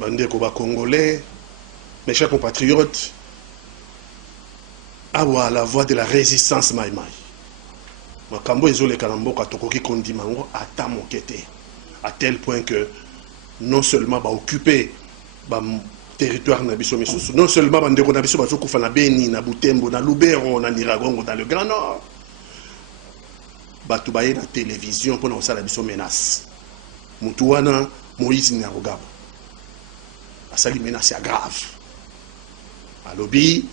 bandeko ba Congolais, mes chers compatriotes, awa la voix de la résistance maïmaï. Makambo ezole kalamboka tokoki kondimango ata mokete. À tel point que non seulement va occuper le territoire na biso misusu, non seulement bandeko na biso bazokufa na Beni, na Butembo, na Lubero, na Niragongo, dans le Grand Nord. Batu baye na télévision pour na sala biso menace. Mutu wana Moïse Nyarugabo. Asali menace ya grave. Alobi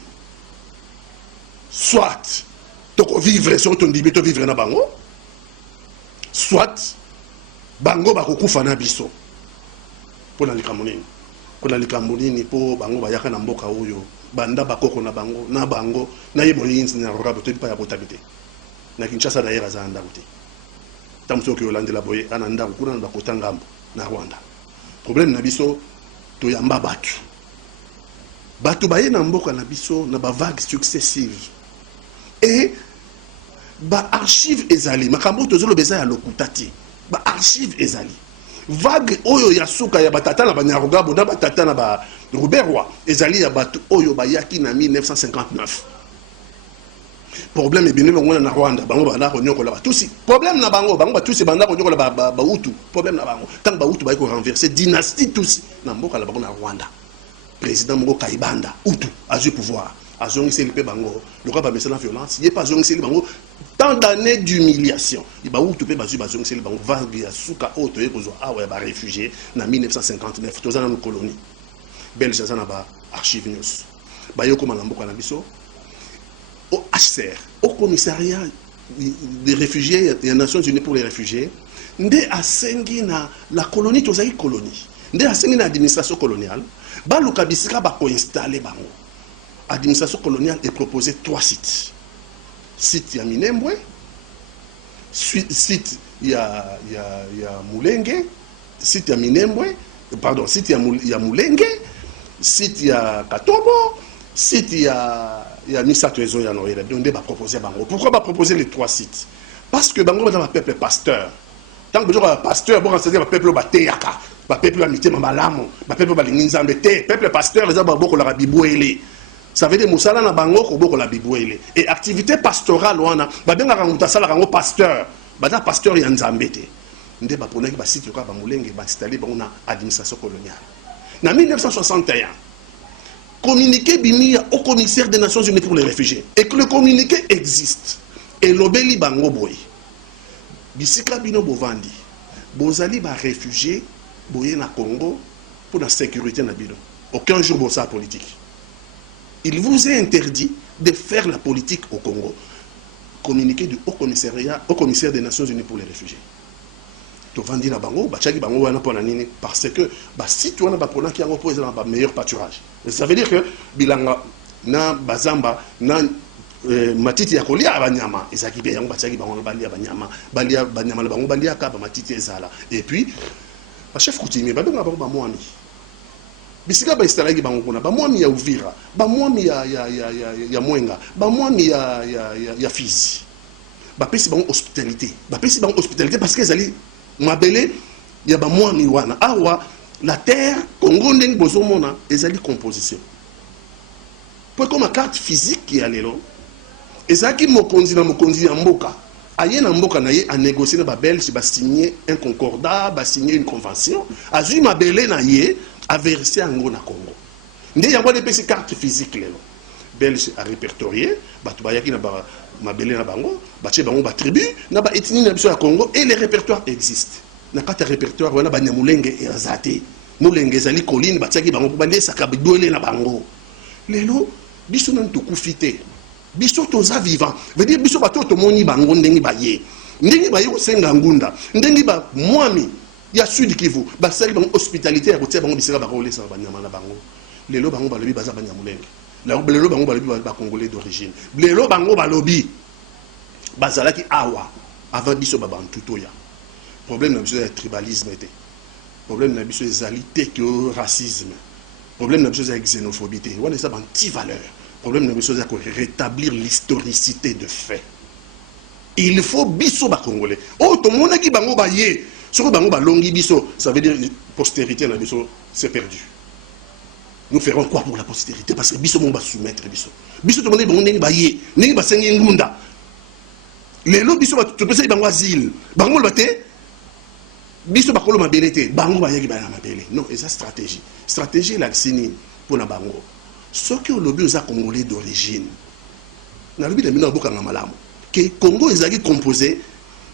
soit toko vivre sur ton dibito vivre na bango, soit bango bakokufa na biso. Pour na likamonini. Pour na likamonini po bango bayaka na mboka oyo banda bakoko na bango na ye Moïse Nyarugabo to pa ya botabité. Na Kinshasa na yera za ndakuti. Tamso ki olandela boye ananda kuna na bakota ngambo na Rwanda. Problème na biso to yamba batu. Batu baye na mboka na biso na ba vagues successives. Et ba archive ezali makambo tozolo beza ya lokutati. Ba archive ezali. Vague oyo ya suka ya batata na Banyarugabo na batata na ba Ruberwa ezali ya batu oyo bayaki na 1959. Problème ebini bango na Rwanda bango bana ko nyokola ba tusi problème na bango batusi banda ko nyokola ba Hutu problème na bango tant ba Hutu ba ko renverser dynastie tusi na mboka la bango na Rwanda président Moko Kaibanda Hutu a eu pouvoir a zongi selipe bango le quoi ba message la violence il est pas zongi selipe bango tant d'années d'humiliation il ba Hutu pe ba zongi selipe bango va via suka auto e kozo awa ba réfugié na 1959 tozana no colonie belge zana ba archive news ba yoko na mboka na biso au HCR, au commissariat des réfugiés, des Nations Unies pour les réfugiés, ndé asengi na la colonie tozaki colonie, ndé asengi na administration coloniale, ba lukabisika ba ko installer bango. Administration coloniale est proposé 3 sites. Site ya Minembwe, site ya Mulenge, site ya Minembwe, pardon, site ya Mulenge, site ya Katobo, site il y a Misato Ezo ya Noël, donc on va proposer Bango. Pourquoi va proposer les 3 sites? Parce que Bango est un peuple pasteur. Tant que un pasteur, bon, c'est un peuple batéaka, un peuple amitié mamalamo, un peuple balinginzambete, peuple pasteur, les ababo la bibouélé. Ça veut dire Moussala na Bango ko la bibouélé. Et activité pastorale wana, ba benga ranguta sala rango pasteur, bada pasteur ya nzambete. Ndé ba ponaki ba site ko ba mulenge ba installer ba na administration coloniale. Na 1961 communiqué bimia au commissaire des Nations Unies pour les réfugiés et que le communiqué existe et l'obéli bango boy bisika bino bovandi bozali ba réfugiés boye na Congo pour la sécurité na bino aucun jour bossa politique il vous est interdit de faire la politique au Congo communiqué du haut commissaire des Nations Unies pour les réfugiés vandi na bango bachaki bango wana pona nini parce que ba site wana ba pona ki yango po ezala ba meilleur pâturage ça veut dire que bilanga na bazamba na matiti ya kolia banyama ezaki be yango bachaki bango balia banyama balia banyama na bango balia ka ba matiti ezala et puis ba chef coutumier ba benga bango ba mwami bisika ba instalaki bango kuna ba mwami ya Uvira ba mwami ya Mwenga ba mwami ya Fizi ba pesi bango hospitalité parce que ezali mabele ya ba mwami wana awa la terre Congo ndenge bozomona ezali composition pour comme carte physique qui a lelo ezaki mokonzi ya mboka aye na mboka na ye a négocier na ba belge ba signer un concordat ba signer une convention azui mabele na ye a verser yango na Congo ndé yango de pesi carte physique lelo belge a répertorié batu bayaki na ba mabele na bango batie bango ba tribu na ba ethnie na biso ya Congo et les répertoires existent na kata répertoire wana ba nyamulenge et azate mulenge zali colline batiaki bango ba ndesa ka bidwele na bango lelo biso nan to kufite biso toza vivant veut dire biso bato to moni bango ndengi baye ko senga ngunda ndengi ba mwami ya Sud Kivu ba sali bango hospitalité ya kotia bango bisika ba kolesa ba nyama na bango lelo bango balobi baza ba nyamulenge lelo bango balobi ba congolais d'origine lelo bango balobi bazalaki awa avant biso ba bantu toya problème na biso ya tribalisme était problème na biso ezalité que racisme problème na biso ya xénophobie té wana ça anti valeur problème na biso ya ko rétablir l'historicité de fait il faut biso ba congolais oh to monaki bango ba ye soko bango ba longi biso ça veut dire postérité na biso c'est perdu nous ferons quoi pour la postérité? Parce que biso mon va soumettre biso. Biso tout le monde est bon, n'est pas sengi ngunda. Les lots biso tout le monde est asile. Bango le bate. Biso bakolo mabelete. Bango ba yaki ba na mabele. Non, et ça stratégie. Stratégie la sini pour na bango. Ce que le lobby aux Congolais d'origine. Na lobby de mina boka na malamu. Que Congo ezaki composé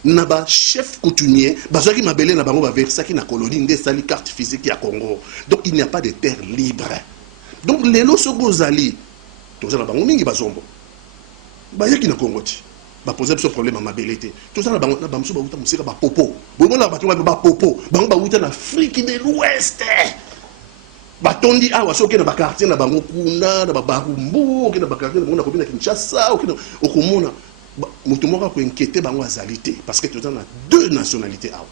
na ba chef coutumier, bazaki mabele na bango ba versaki na colonie nde sali carte physique ya Congo. Donc il n'y a pas de terre libre. Donc les lots sont gozali. Toza na bango mingi bazombo. Ba yaki na Congo ti. Ba poser ce problème à mabelete. Toza na bango na bamso ba uta musika ba popo. Bongo na bato ba popo. Bango ba uta na Afrique de l'Ouest. Batondi awa soki na ba quartier na bango kuna na ba Barumbu, ki na ba quartier na bango na kobina Kinshasa, okomona mutu moko ko inquiéter bango azalité parce que toza na deux nationalités awa.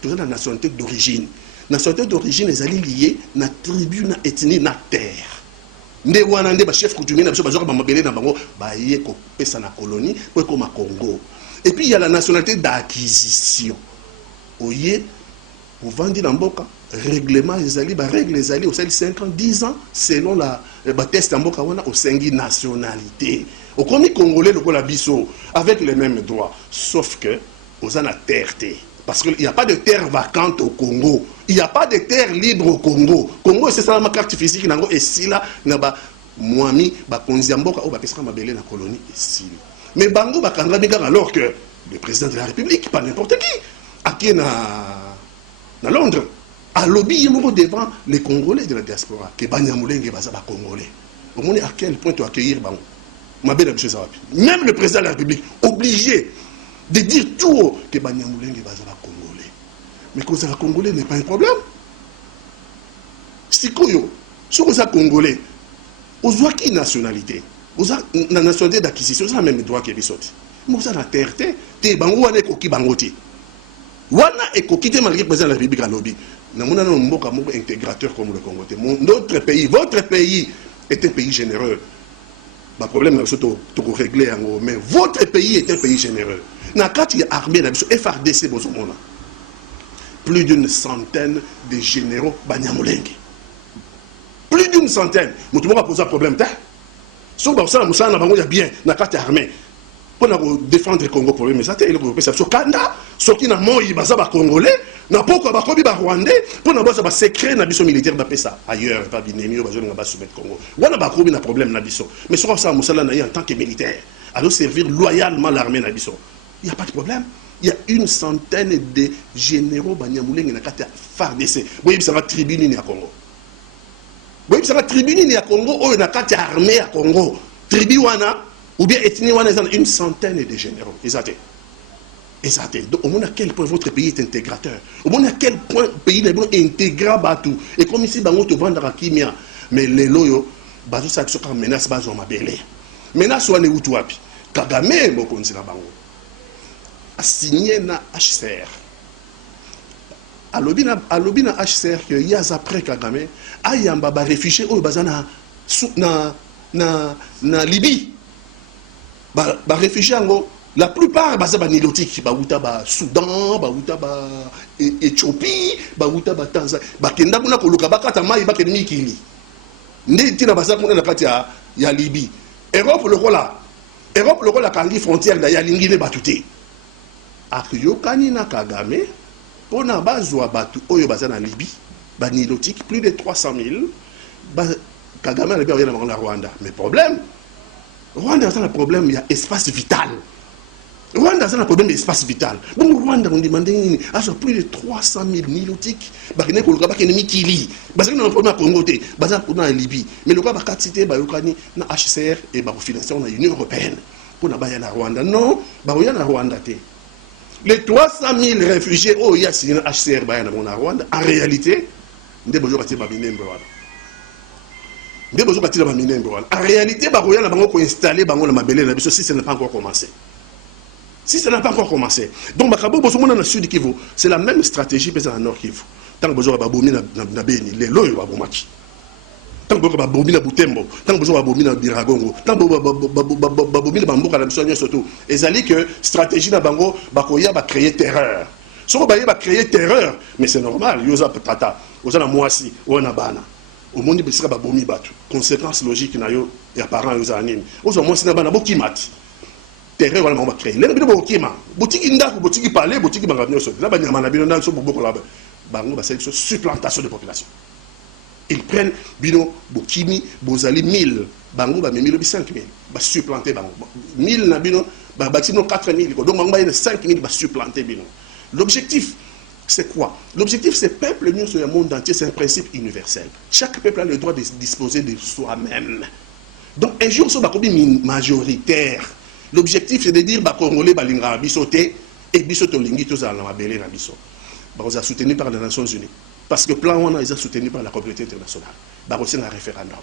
Toza na nationalité d'origine. Nationalité d'origine ezali liée na tribu na ethnie na terre. Nde wana nde ba chef coutumier na biso bazora ba mabele na bango ba ye ko pesa na colonie pour comme Congo. Et puis il y a la nationalité d'acquisition. Oye vous vendez dans mboka règlement ezali ba règle ezali au 5 ans 10 ans selon la test en mboka wana au 5 nationalité. Au commis congolais le la biso avec les mêmes droits sauf que aux ana terre. Parce qu'il n'y a pas de terre vacante au Congo. Il n'y a pas de terre libre au Congo. Congo, c'est ça ma carte physique. Et si là, il y a Mwami, Konziamboka, ou Bakesra Mabele, la colonie, ici. Mais Bango, alors que le président de la République, pas n'importe qui, à qui na Londres, a lobby devant les Congolais de la diaspora, que Banyamulenge Bazaba Congolais. Au moins, à quel point tu accueillir Bango? Même le président de la République, obligé de dire tout haut que Banyamulenge Bazaba Congolais. Mais quand ça Congolais n'est pas un problème. Si Koyo, si vous êtes Congolais, vous avez quelle nationalité? Vous avez la nationalité d'acquisition, vous avez le même droit que vous avez. Vous avez la terre, vous avez koki bangoti. Wana et koki malgré le président de la République à lobby. Nous avons un intégrateur comme le Congo. Notre pays, votre pays est un pays généreux. Le problème c'est de régler, mais votre pays est un pays généreux. Nakati armée FRDC bozomona. Plus d'une centaine de généraux Banyamulenge. Plus d'une centaine. Nous va poser un problème. Si vous avez bien Nakati armée pour défendre le Congo problème, mais ça c'est le Kanda, ce qui n'a pas Congolais, n'a pas de Rwandais, pour n'a pas secret na biso militaire ça ailleurs, pas binemi, on va soumettre Congo. On a pas de problème na biso. Mais si ça Moussala en tant que militaire, alors servir loyalement l'armée na biso. Il n'y a pas de problème. Il y a une centaine de généraux Banyamulenge na kati FARDC. Oui, ça va tribune à Congo. Oui, ça va tribune à Congo, ou na kati armée à Congo. Tribu wana ou bien ethnie wana une centaine de généraux. Exact. Donc, au moins à quel point votre pays est intégrateur. Au moins à quel point le pays est intégré Batou. Et comme ici, Bango te vend la Kimia. Mais les loyaux, Batou ça qui menace Bazo Mabele. Menace wana ou toi. Kagame, Mokonzi na Bango. A signé na HCR. A lobby na HCR que y a après Kagame, ayamba ba réfugié au bazana na Libye. Ba réfugié ngo la plupart baza ba nilotique ba uta ba Soudan, ba uta ba Éthiopie, ba uta ba Tanzanie, ba kenda kuna koluka bakata mai ba kenimi kili. Ndé tina baza kuna na kati ya Libye. Europe le rôle la kangi frontière da ya lingine batuté. Akiyokani na Kagame pour na bazwa batu oyo baza na Libye ba nilotique plus de 300 000 Kagame a bien la Rwanda mais problème Rwanda a un problème il y a espace vital. Rwanda a un problème d'espace vital. Bon Rwanda on demande plus de 300 000 nilotiques bakene ko lokaba kenemi kili parce que na problème Congo te baza na Libye mais le ba cité ba yokani na HCR et ba financer na Union européenne pour na ba ya na Rwanda non ba ya na Rwanda te. Les 300 000 réfugiés, oh, il y a signé HCR en Rwanda. En réalité, en réalité, il installé si ça n'a pas encore commencé. Si ça n'a pas encore commencé. Donc, c'est la même stratégie que dans le Nord Kivu. Tant que vous avez les lois, tant que vous avez Butembo, tant que vous avez Biragongo, tant que vous avez Bamboka, surtout. Et ça dit que stratégie na bango bakoya va créer terreur. Si vous va créer terreur, mais c'est normal. Yosa Tata, Yosa Mwasi, Wana Bana. au monde il sera bomi batu conséquence logique na yo ya parents yo zanini ozo mo sina bana bokimati terrain wala mama créer les bino bokima botiki ndako botiki parler botiki banga nyoso na banyama na bino na so boboko la bango ba c'est supplantation de population. Ils prennent bino bokimi bozali 1000 bango ba memi lobi 5000 ba supplanter bango 1000 na bino ba bâtiment 4000 donc bango ba 5000 ba supplanter bino. L'objectif c'est quoi? L'objectif c'est peuple union sur le monde entier, c'est un principe universel. Chaque peuple a le droit de disposer de soi-même. Donc un jour so ba kobi majoritaire. L'objectif c'est de dire ba congolais ba linga bisoté et bisoto lingi to za na mabele na biso. Ba oza soutenu par les Nations Unies. Parce que le plan on a été soutenu par la communauté internationale. C'est un référendum.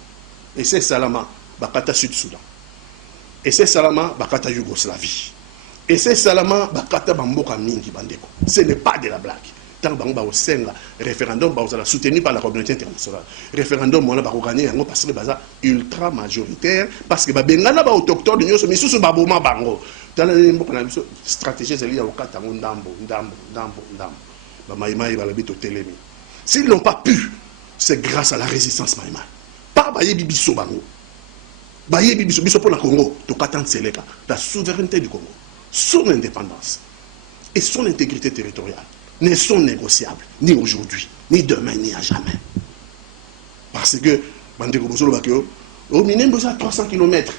Et c'est Salama, Bakata Sud-Soudan. Et c'est Salama, Bakata Yougoslavie. Et c'est Salama, Bakata Bamboka Mingi Bandeko. Ce n'est pas de la blague. Tant que le référendum est soutenu par la communauté internationale. Le référendum, on a gagné parce que c'est ultra majoritaire. Parce que les autochtones de l'Union, mais sous ce baboma bango. Dans la stratégie, c'est lié au Katango Ndambo. S'ils n'ont pas pu, c'est grâce à la résistance maïma. Pas Baye Bibiso Bango. Baye Bibiso pour le Congo, la souveraineté du Congo, son indépendance et son intégrité territoriale ne sont négociables, ni aujourd'hui, ni demain, ni à jamais. Parce que, au minimum, besoin 300 km,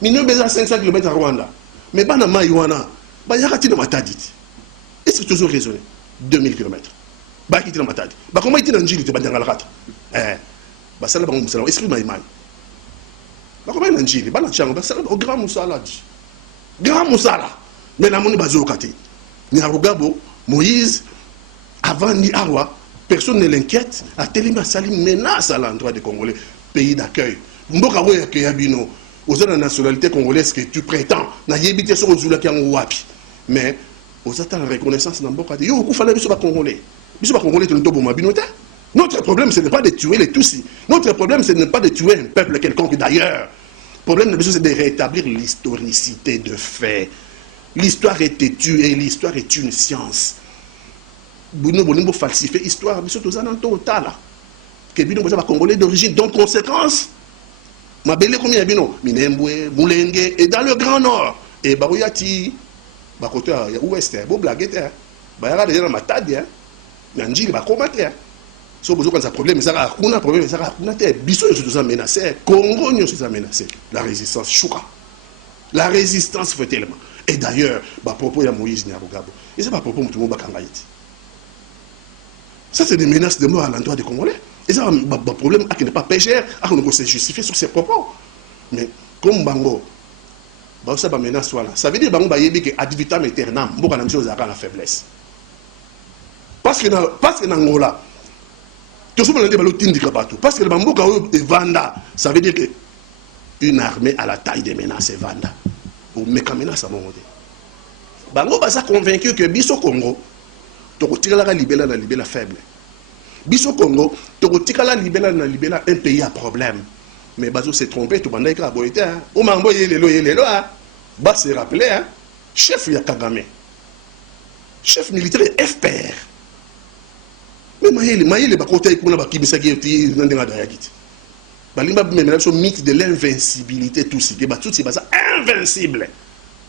minimum besoin 500 km à Rwanda. Mais Bana Maïwana, Bayakati de Matadit. Est-ce que tu as toujours raisonné? 2000 km. Baki tina matadi. Ba comment iti nanjili te bandanga la kata. Ba sala ba musala esprit maïmai. Ba comment nanjili ba na chango ba sala au grand musala di. Grand musala. Mais na moni bazo kati. Ni Arugabo, Moïse avant ni Arwa, personne ne l'inquiète, a tellement sali menace à l'endroit des Congolais, pays d'accueil. Mboka wo ya bino, aux la nationalité congolaise que tu prétends, na yebite so ozula ki en wapi. Mais aux la reconnaissance na mboka de yo ku fala biso ba Congolais. Notre problème, ce n'est pas de tuer les Tutsis. Notre problème, ce n'est pas de tuer un peuple quelconque d'ailleurs. Le problème, c'est de rétablir l'historicité de fait. L'histoire est têtue et l'histoire est une science. Nous falsifier l'histoire, mais surtout ça, que nous sommes Congolais d'origine, donc conséquence. Mabele combien y a bino Minembwe, Moulenge, et dans le Grand Nord. Et Barouyati, Bakote, ouest, beau blaguette, Bayara déjà dans ma tade, Nanjili va combattre. Si vous avez un problème, ça a un problème, ça a un Bissot est menacé, Congo est menacé. La résistance chouka. La résistance fait tellement. Et d'ailleurs, à propos de Moïse Nyarugabo, et c'est pas à propos de tout le monde ça, c'est des menaces de mort à l'endroit des Congolais. Et ça, un problème qui n'est pas péché, qui ne peut se justifier sur ses propos. Mais comme Bango, ça menace, ça veut dire que Bango que ad vitam aeternam, beaucoup de choses à la faiblesse. Parce que dans Angola, tout ce monde est parce que le Bamboka est Vanda, ça veut dire que une armée à la taille des menaces est Vanda. Ou menace à mon côté. Bango est convaincu que Biso Congo, tu retires la libéla faible. Biso Congo, tu retires la libéla un pays à problème. Mais Bazo s'est trompé, tout le monde est aboyé. Au Mambo, il est là. Bas s'est rappelé, chef Yakagame, chef militaire FPR. Mais Maïle Bakota Kuna Bakibisaki, Balimba même mythe de l'invincibilité, tout ce qui est invincible.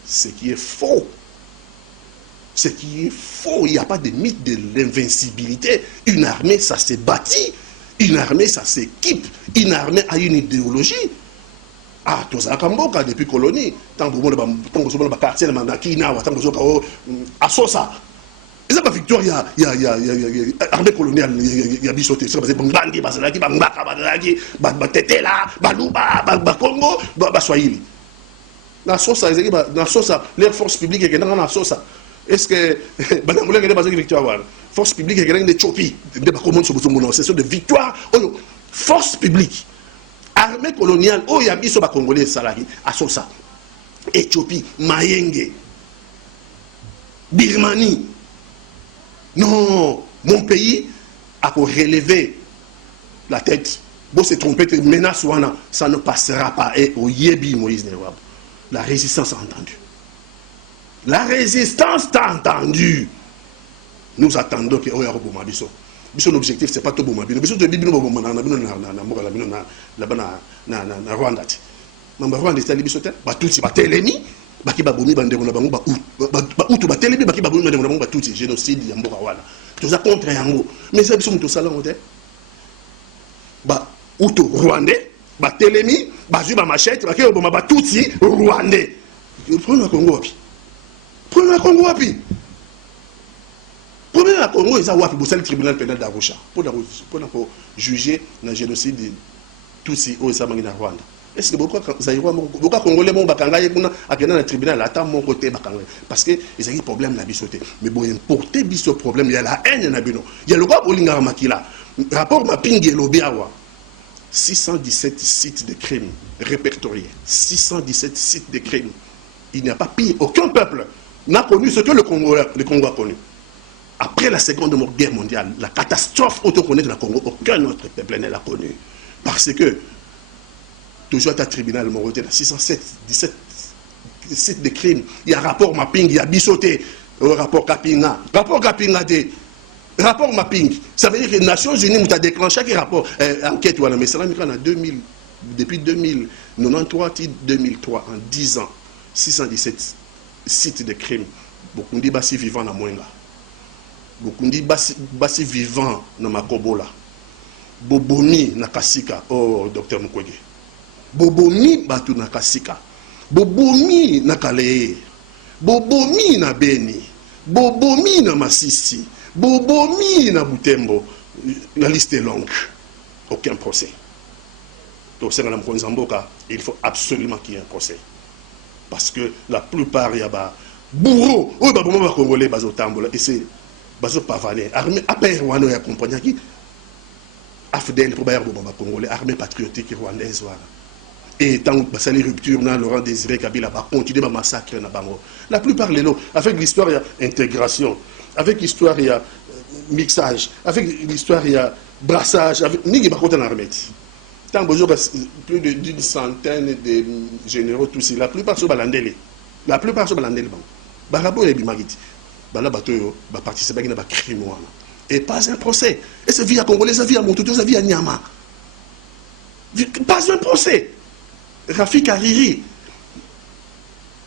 Ce qui est faux. Ce qui est faux, il n'y a pas de mythe de l'invincibilité. Une armée, ça s'est bâti. Une armée, ça s'équipe. Une armée a une idéologie. Ah, tout ça, depuis colonie, tant que vous avez un quartier, tant que vous avez un Sosa. Et ça, la victoire, il y a l'armée coloniale, il y a Bissoté, c'est parce que Bandi, Basalaki, Bambaka, Badalaki, Batetela, Baluba, Bakongo, Baswahili. Dans Sosa, l'air force publique est dans la Sosa. Est-ce que Banamoulé est basé sur victoire? Force publique est dans les Tchopi, c'est de victoire, force publique. Armée coloniale, oh, il y a Bisso Congolais, Salari, à Sosa, Éthiopie, Mayenge, Birmanie. Non, mon pays a relevé la tête. Bon, c'est trompé, menace, ça ne passera pas. Et au Yebi, Moïse Nerwab, la résistance a entendu. La résistance t'a entendu. Nous attendons que Oya Robo Mabiso. Son objectif, c'est pas tout bon. Na Rwanda. Mais Rwanda, c'est l'Ibisote. Tout si Batelemi, Baki Baboumi, Bandero Nabango, Outou Batelemi, Baki Baboumi, Bandero Nabango, tout génocide, Yamboura Wala. Tout ça contre Yango. Mais ça, c'est tout ça là, on dit. Outou Rwandais, Batelemi, Bazuba Machette, Baki Obama, Tutsi, Rwandais. Prenez le Congo. Prenez le Congo. Premier à Congo, ils ont fait le tribunal pénal d'Arusha pour juger le génocide de Tutsi au Rwanda. Est-ce que beaucoup de Congolais vont dans le tribunal à mon côté parce qu'ils ont des problèmes à bisoter. Mais pour importer ce problème, il y a la haine. Il y a le gars Bolinga Makila. Rapport Mapingi et Lobiawa. 617 sites de crimes répertoriés. 617 sites de crimes. Il n'y a pas pire. Aucun peuple n'a connu ce que le Congo a connu. Après la Seconde Guerre mondiale, la catastrophe autoconnue de la Congo, aucun autre peuple ne l'a connue. Parce que, toujours à tribunal, mon côté, 617 sites de crimes, il y a rapport mapping, il y a bissoté, rapport Kapinga. Rapport Kapinga, rapport mapping. Ça veut dire que les Nations Unies ont déclenché un rapport, enquête, mais ça a 2000, depuis 2093 2003, en 10 ans, 617 sites de crimes. Beaucoup de bassi vivants dans Mwenga. Beaucoup de bassi vivants dans Makobola. Bobomi na Kasika, oh docteur Mukwege. Bobomi batu na Kasika. Bobomi na Kale. Bobomi na Beni. Bobomi na Masisi. Bobomi na Butembo. La liste est longue. Aucun procès. Donc, c'est dans la il faut absolument qu'il y ait un procès. Parce que la plupart, il y a des bourreaux. Oui, il y a des Congolais, et c'est des pavanes. Armée, après, il y a compagnie qui AFDEL pour les Congolais, armée patriotique rwandaise. Et tant que les ruptures, Laurent Désiré Kabila va continuer à massacrer. La plupart, avec l'histoire, il y a intégration. Avec l'histoire, il y a mixage. Avec l'histoire, il y a brassage. Avec Nigi Bakota Narmet. Tant que plus d'une centaine de généraux, tous la plupart sont balandés. La plupart sont balandés. Barabo et Bimagiti. Bala Batoyo, participer à un crime. Et pas un procès. Et c'est via Congolais, c'est via Montoutou, c'est via Nyama. Pas un procès. Rafik Hariri,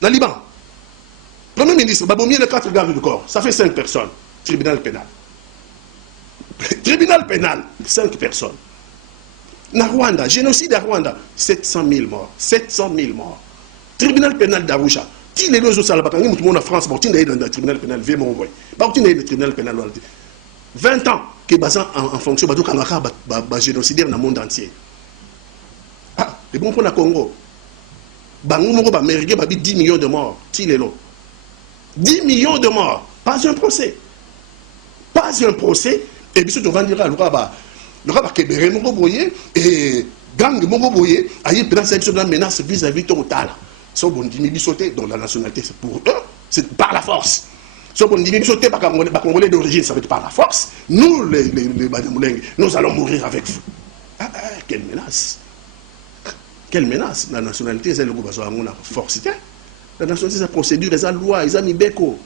dans le Liban. Premier ministre, Baboumi, les 4 gardes du corps. Ça fait 5 personnes. Tribunal pénal. Tribunal pénal, 5 personnes. Na Rwanda, génocide à Rwanda, 700 000 morts. 700 000 morts. Tribunal pénal d'Arusha. Qui les deux autres salabakangis, tout le monde en France, qui est dans le tribunal pénal, qui est dans le tribunal pénal. 20 ans qui est en fonction de génocidaire dans le monde entier. Ah, et bon pour le Congo. Bango ba mérité 10 millions de morts. Qui les là 10 millions de morts. Pas un procès. Pas un procès. Et puis surtout, on va dire à le roi Kébéré Mogoboye et gang Mogoboye a eu une menace vis-à-vis totale. Si on dit sauter, donc la nationalité c'est pour eux, c'est par la force. Si on dit sauter par Congolais d'origine, ça veut dire par la force. Nous, les Banyamulenge, nous allons mourir avec vous. Ah, quelle menace! Quelle menace! La nationalité, c'est le groupe de la force. La nationalité, c'est la procédure, c'est la loi, c'est la mibeko.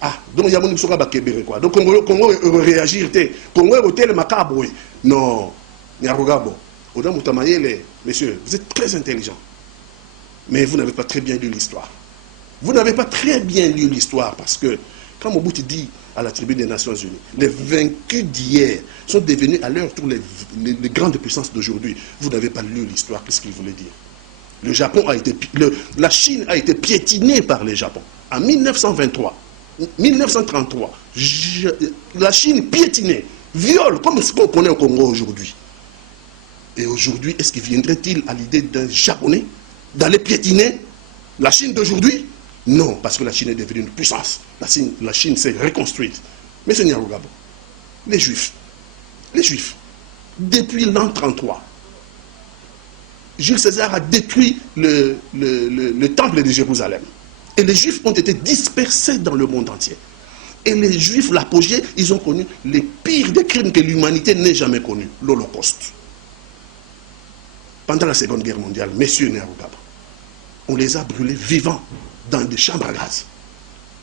Ah, donc il y a des gens qui sont quoi. Donc Congo réagir, Congo est le macabre. Non, il y a Rogabo. Messieurs, vous êtes très intelligents. Mais vous n'avez pas très bien lu l'histoire. Vous n'avez pas très bien lu l'histoire parce que, quand Mobutu dit à la tribune des Nations Unies, les vaincus d'hier sont devenus à leur tour les grandes puissances d'aujourd'hui. Vous n'avez pas lu l'histoire, qu'est-ce qu'il voulait dire? Le Japon a été, la Chine a été piétinée par les Japon. En 1923, 1933, la Chine piétinée, viole, comme ce qu'on connaît au Congo aujourd'hui. Et aujourd'hui, est-ce qu'il viendrait-il à l'idée d'un Japonais d'aller piétiner la Chine d'aujourd'hui? Non, parce que la Chine est devenue une puissance. La Chine s'est reconstruite. Mais c'est Nyarugabo. Les Juifs, depuis l'an 33, Jules César a détruit le temple de Jérusalem. Et les Juifs ont été dispersés dans le monde entier. Et les Juifs, l'apogée, ils ont connu les pires des crimes que l'humanité n'ait jamais connus, l'Holocauste. Pendant la Seconde Guerre mondiale, messieurs Nyarugabo, on les a brûlés vivants dans des chambres à gaz.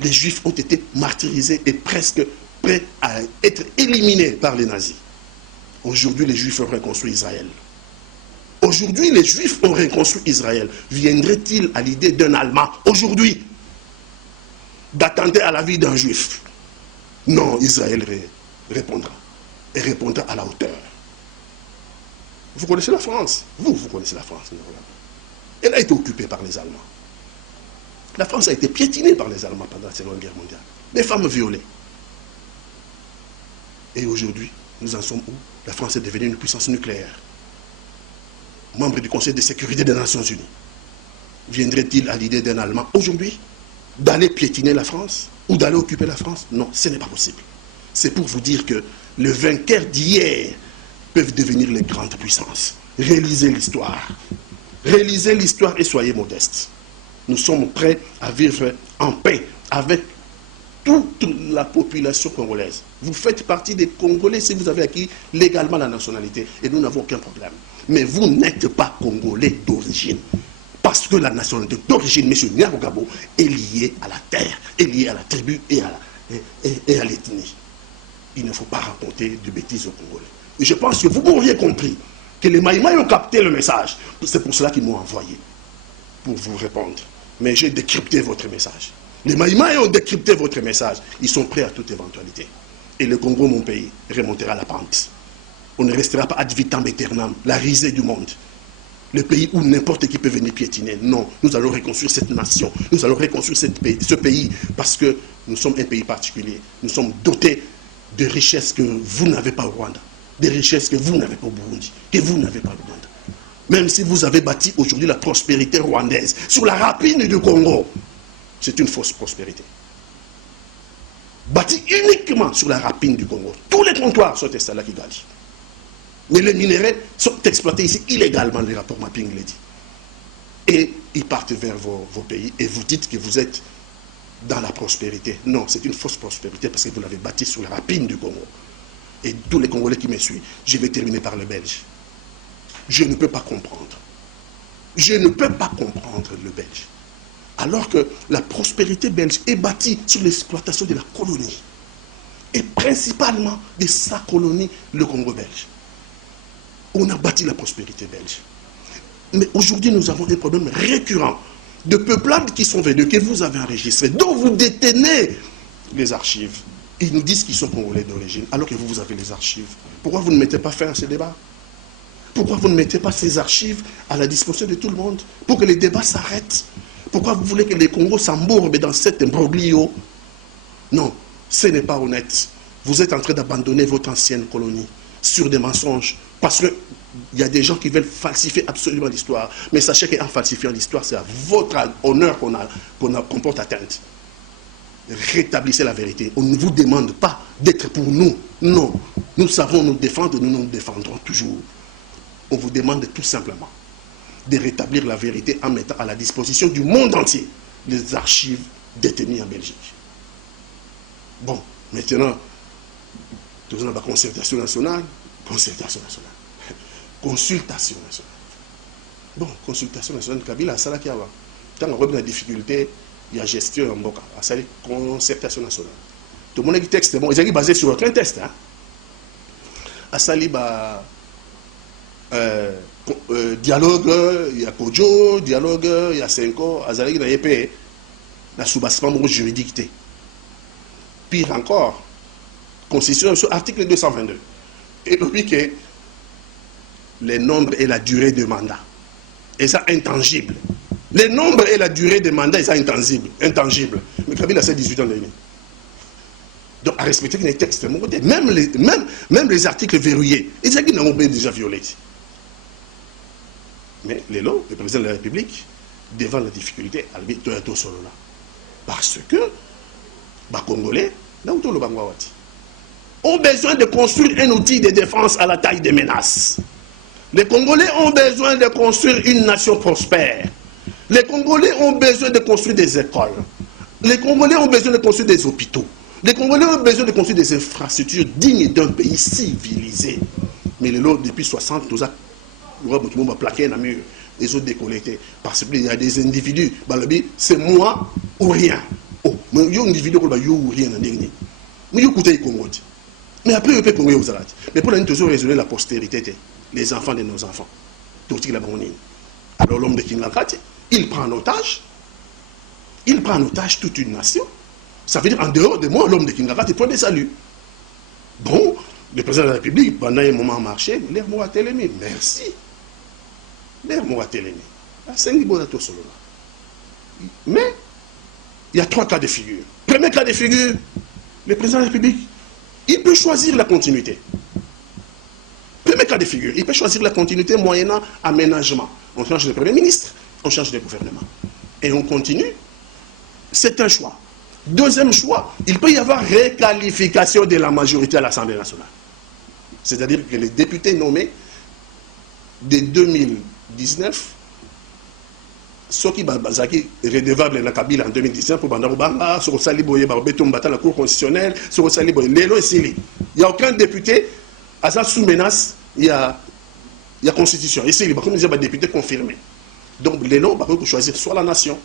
Les Juifs ont été martyrisés et presque prêts à être éliminés par les nazis. Aujourd'hui, les Juifs ont reconstruit Israël. Aujourd'hui, les Juifs ont reconstruit Israël. Viendrait-il à l'idée d'un Allemand, aujourd'hui, d'attenter à la vie d'un Juif? Non, Israël répondra. Et répondra à la hauteur. Vous connaissez la France. Vous connaissez la France. Elle a été occupée par les Allemands. La France a été piétinée par les Allemands pendant la Seconde Guerre mondiale. Des femmes violées. Et aujourd'hui, nous en sommes où? La France est devenue une puissance nucléaire. Membre du Conseil de sécurité des Nations Unies. Viendrait-il à l'idée d'un Allemand aujourd'hui d'aller piétiner la France ou d'aller occuper la France? Non, ce n'est pas possible. C'est pour vous dire que les vainqueurs d'hier peuvent devenir les grandes puissances. Réalisez l'histoire. Réalisez l'histoire et soyez modestes. Nous sommes prêts à vivre en paix avec toute la population congolaise. Vous faites partie des Congolais si vous avez acquis légalement la nationalité et nous n'avons aucun problème. Mais vous n'êtes pas Congolais d'origine. Parce que la nationalité d'origine, M. Nyarugabo, est liée à la terre, est liée à la tribu et à l'ethnie. Il ne faut pas raconter de bêtises aux Congolais. Et je pense que vous m'auriez compris que les Maïmaï ont capté le message. C'est pour cela qu'ils m'ont envoyé, pour vous répondre. Mais j'ai décrypté votre message. Les Maïmaï ont décrypté votre message. Ils sont prêts à toute éventualité. Et le Congo, mon pays, remontera la pente. On ne restera pas ad vitam aeternam, la risée du monde. Le pays où n'importe qui peut venir piétiner. Non, nous allons reconstruire cette nation. Nous allons reconstruire ce pays parce que nous sommes un pays particulier. Nous sommes dotés de richesses que vous n'avez pas au Rwanda. Des richesses que vous n'avez pas au Burundi. Que vous n'avez pas au Rwanda. Même si vous avez bâti aujourd'hui la prospérité rwandaise sur la rapine du Congo, c'est une fausse prospérité. Bâti uniquement sur la rapine du Congo. Tous les comptoirs sont installés à Kigali. Mais les minéraux sont exploités ici illégalement, les rapports mapping le dit. Et ils partent vers vos pays et vous dites que vous êtes dans la prospérité. Non, c'est une fausse prospérité parce que vous l'avez bâti sur la rapine du Congo. Et tous les Congolais qui me suivent, je vais terminer par le Belge. Je ne peux pas comprendre. Je ne peux pas comprendre le Belge. Alors que la prospérité belge est bâtie sur l'exploitation de la colonie. Et principalement de sa colonie, le Congo belge. On a bâti la prospérité belge. Mais aujourd'hui, nous avons des problèmes récurrents de peuplades qui sont venus, que vous avez enregistrés, dont vous détenez les archives. Ils nous disent qu'ils sont congolais d'origine, alors que vous avez les archives. Pourquoi vous ne mettez pas fin à ce débat? Pourquoi vous ne mettez pas ces archives à la disposition de tout le monde pour que les débats s'arrêtent? Pourquoi vous voulez que les Congos s'embourbent dans cet imbroglio? Non, ce n'est pas honnête. Vous êtes en train d'abandonner votre ancienne colonie sur des mensonges. Parce qu'il y a des gens qui veulent falsifier absolument l'histoire. Mais sachez qu'en falsifiant l'histoire, c'est à votre honneur qu'on porte atteinte. Rétablissez la vérité. On ne vous demande pas d'être pour nous. Non. Nous savons nous défendre, nous nous défendrons toujours. On vous demande tout simplement de rétablir la vérité en mettant à la disposition du monde entier les archives détenues en Belgique. Bon, maintenant, nous avons la concertation nationale. Concertation nationale. Consultation nationale. Bon, consultation nationale, Kabila, ça là qui a. Quand on a une difficulté, il y a gestion en Boka. Ça c'est concertation nationale. Tout le monde a dit texte, bon, ils ont basé sur aucun test. Hein. Asali, dialogue, il y a Kojo, dialogue, il y a Senko, Azali, il y a EP, la sous-bassement juridique. Pire encore, constitution sur article 222. Et puis que les nombres et la durée de mandat. Et ça, intangible. Les nombres et la durée de mandat, et ça, intangible. Mais Kabila, c'est 18 ans d'année. Donc, à respecter les textes, même les articles verrouillés, ils ont déjà violés. Mais les lois, le président de la République, devant la difficulté, parce que, les Congolais, ont besoin de construire un outil de défense à la taille des menaces. Les Congolais ont besoin de construire une nation prospère. Les Congolais ont besoin de construire des écoles. Les Congolais ont besoin de construire des hôpitaux. Les Congolais ont besoin de construire des infrastructures dignes d'un pays civilisé. Mais les lots, depuis 60, nous avons plaqué un mur. Ils ont décollecté. Parce qu'il y a des individus, c'est moi ou rien. Oh, mais il y a un individu qui ou rien. Mais écoutez, Congo. Mais après, il peut Congo aux Alati. Mais pour nous, toujours raisonner la postérité, les enfants de nos enfants. Alors l'homme de Kingankati, il prend en otage toute une nation. Ça veut dire, en dehors de moi, l'homme de Kingankati, il prend des saluts. Bon, le président de la République, pendant un moment marché, l'air m'a télémé. Merci. L'air m'a télémé. Mais, il y a 3 cas de figure. Premier cas de figure, le président de la République, il peut choisir la continuité. Premier cas de figure, il peut choisir la continuité moyennant aménagement. On change de Premier ministre, on change de gouvernement. Et on continue. C'est un choix. Deuxième choix, il peut y avoir réqualification de la majorité à l'Assemblée nationale. C'est-à-dire que les députés nommés de 2019, ceux qui sont redevables dans Kabila en 2019, pour Bandarubanga, sur Saliboye, Barbetomba, la Cour constitutionnelle, sur Saliboye, Lelo et Sili. Il n'y a aucun député sous menace, il y a constitution. Et Sili, comme disait, député confirmé. Donc, Lelo va choisir soit la nation,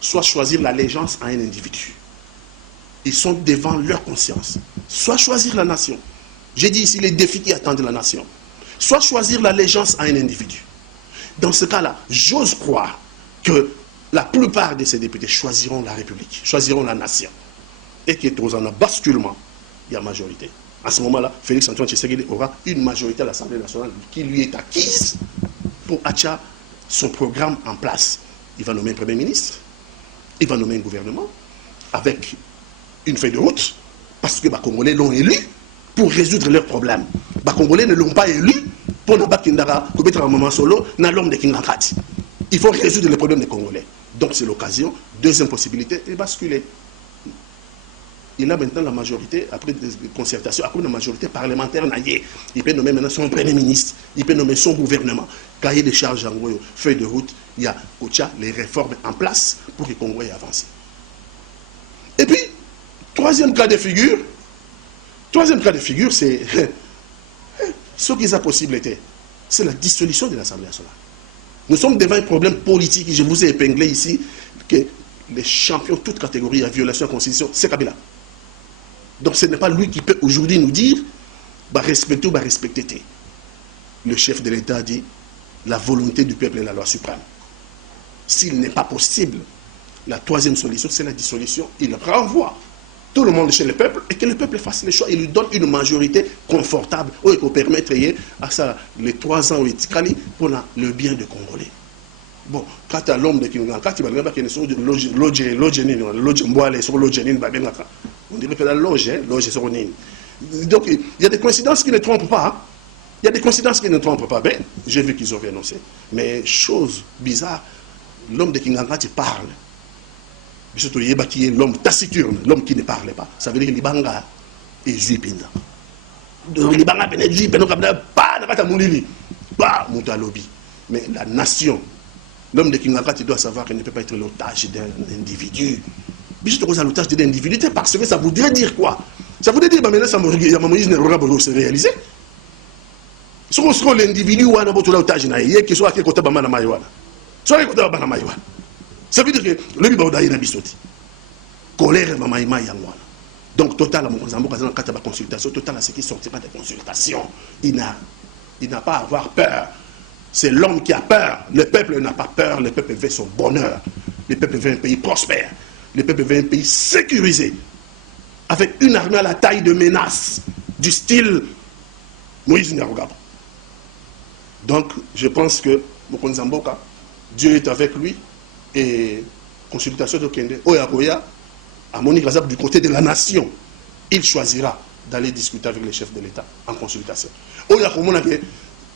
soit choisir l'allégeance à un individu. Ils sont devant leur conscience. Soit choisir la nation. J'ai dit ici les défis qui attendent la nation. Soit choisir l'allégeance à un individu. Dans ce cas-là, j'ose croire que la plupart de ces députés choisiront la République, choisiront la nation. Et qu'il y a un basculement, il y a majorité. À ce moment-là, Félix Antoine Tshisekedi aura une majorité à l'Assemblée nationale qui lui est acquise pour attirer son programme en place. Il va nommer un Premier ministre, il va nommer un gouvernement avec une feuille de route, parce que les Congolais l'ont élu pour résoudre leurs problèmes. Les Congolais ne l'ont pas élu pour ne pas mettre un moment solo dans l'homme de Kingankati. Il faut résoudre les problèmes des Congolais. Donc c'est l'occasion. Deuxième possibilité, est basculer. Il a maintenant la majorité, après des concertations, après la majorité parlementaire, il peut nommer maintenant son Premier ministre, il peut nommer son gouvernement. Cahier des charges, en gros, feuille de route, il y a les réformes en place pour que le Congo avance. Et puis, troisième cas de figure, c'est ce qui est possibilité, c'est la dissolution de l'Assemblée nationale. Nous sommes devant un problème politique, et je vous ai épinglé ici, que les champions, toutes catégories, à violation de la Constitution, c'est Kabila. Donc ce n'est pas lui qui peut aujourd'hui nous dire, respecter ou respecter. Le chef de l'État dit, la volonté du peuple est la loi suprême. S'il n'est pas possible, la troisième solution, c'est la dissolution. Il renvoie tout le monde chez le peuple et que le peuple fasse les choix. Il lui donne une majorité confortable où il peut permettre à ça les 3 ans où il pour le bien des Congolais. Bon, quand à l'homme de Kingankati, on dirait que la loge est sur une. Donc il y a des coïncidences qui ne trompent pas. Il y a des coïncidences qui ne trompent pas. Ben, j'ai vu qu'ils ont annoncé. Mais chose bizarre, l'homme de Kingankati parle. L'homme taciturne, l'homme qui ne parle pas. Ça veut dire que Libanga est Zuipinda. Libanga est Zuipinda, pas Moutalobi. Mais la nation, l'homme de Kingankati doit savoir qu'il ne peut pas être l'otage d'un individu. L'otage d'un individu, parce que ça voudrait dire quoi? Ça voudrait dire que maintenant, ça se réaliser. Si on l'individu, on a l'otage, qui soit à côté de la Maïwana. Soit à côté de la Maïwana. Ça veut dire que le Bibaouda est bisoti. Colère Mamaïma Yangwana. Donc, total, à consultation, total, à ce qui sortira des consultations. Il n'a pas à avoir peur. C'est l'homme qui a peur. Le peuple n'a pas peur. Le peuple veut son bonheur. Le peuple veut un pays prospère. Le peuple veut un pays sécurisé. Avec une armée à la taille de menace. Du style Moïse Nyarugabo. Donc, je pense que Mokonzamboka, Dieu est avec lui. Et consultation de Kende, Oyakoya, à Monique Razab du côté de la nation, il choisira d'aller discuter avec les chefs de l'État en consultation. Oyakomona que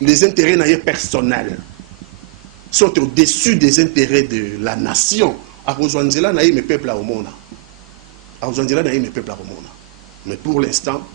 les intérêts personnels sont au-dessus des intérêts de la nation. À Roswanzela, naïe mes peuples à Omona. À Roswanzela, naïe mes peuples à Omona. Mais pour l'instant,